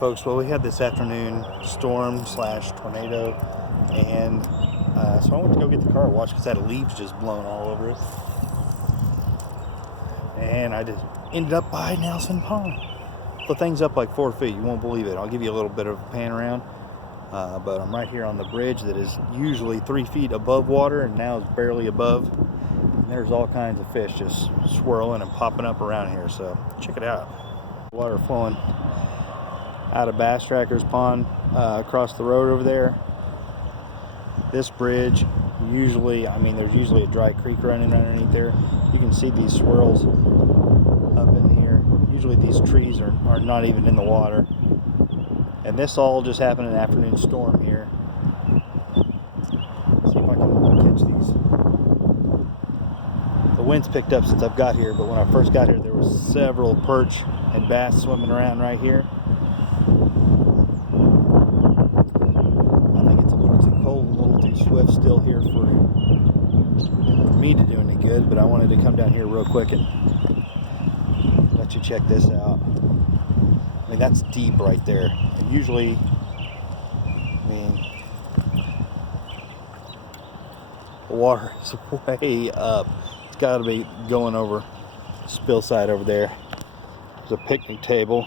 Alright folks, well we had this afternoon storm slash tornado, and so I went to go get the car washed because I had leaves just blown all over it, and I just ended up by Nelson Pond. The thing's up like 4 feet, you won't believe it. I'll give you a little bit of a pan around, but I'm right here on the bridge that is usually 3 feet above water and now is barely above, and there's all kinds of fish just swirling and popping up around here, so check it out. Water flowing out of Bass Tracker's Pond across the road over there. This bridge, usually, there's usually a dry creek running underneath there. You can see these swirls up in here. Usually these trees are not even in the water. And this all just happened in an afternoon storm here. Let's see if I can catch these. The wind's picked up since I've got here, but when I first got here there was several perch and bass swimming around right here. Swift still here for me to do any good, but I wanted to come down here real quick and let you check this out. That's deep right there, and usually the water is way up. It's got to be going over spill side over there. There's a picnic table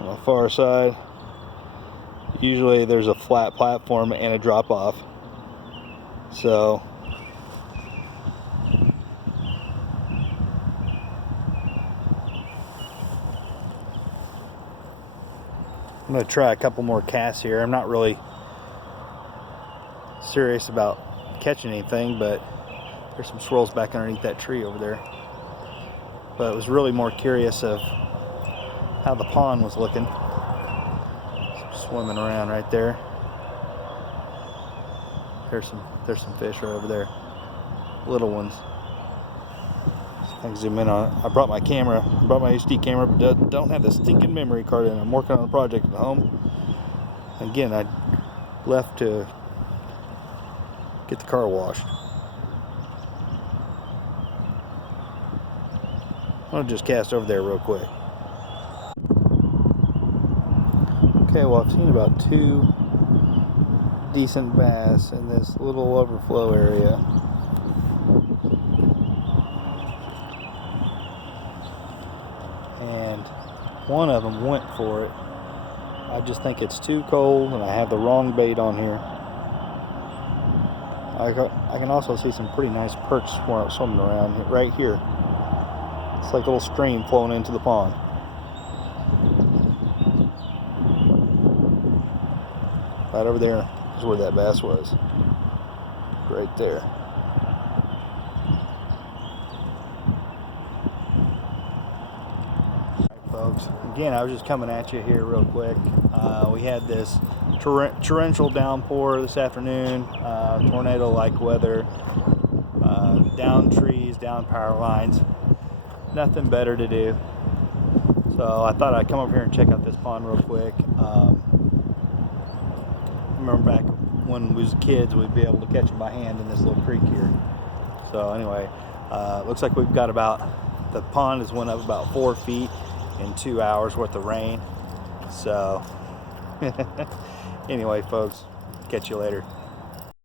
on the far side. Usually there's a flat platform and a drop off. So I'm going to try a couple more casts here. I'm not really serious about catching anything, but there's some swirls back underneath that tree over there. But I was really more curious of how the pond was looking. Swimming around right there. There's some fish right over there, little ones. So I can zoom in on it. I brought my camera, my HD camera, but don't have the stinking memory card in. I'm working on a project at home. Again, I left to get the car washed. I'm gonna just cast over there real quick. Okay, well I've seen about 2 decent bass in this little overflow area. And one of them went for it. I just think it's too cold and I have the wrong bait on here. I can also see some pretty nice perch swimming around right here. It's like a little stream flowing into the pond. Right over there is where that bass was. Right there. Alright folks, again I was just coming at you here real quick. We had this torrential downpour this afternoon, tornado-like weather, down trees, down power lines. Nothing better to do. So I thought I'd come over here and check out this pond real quick. I remember back when we was kids, we'd be able to catch them by hand in this little creek here. So anyway, looks like we've got the pond has went up about 4 feet in 2 hours worth of rain. So anyway folks, catch you later.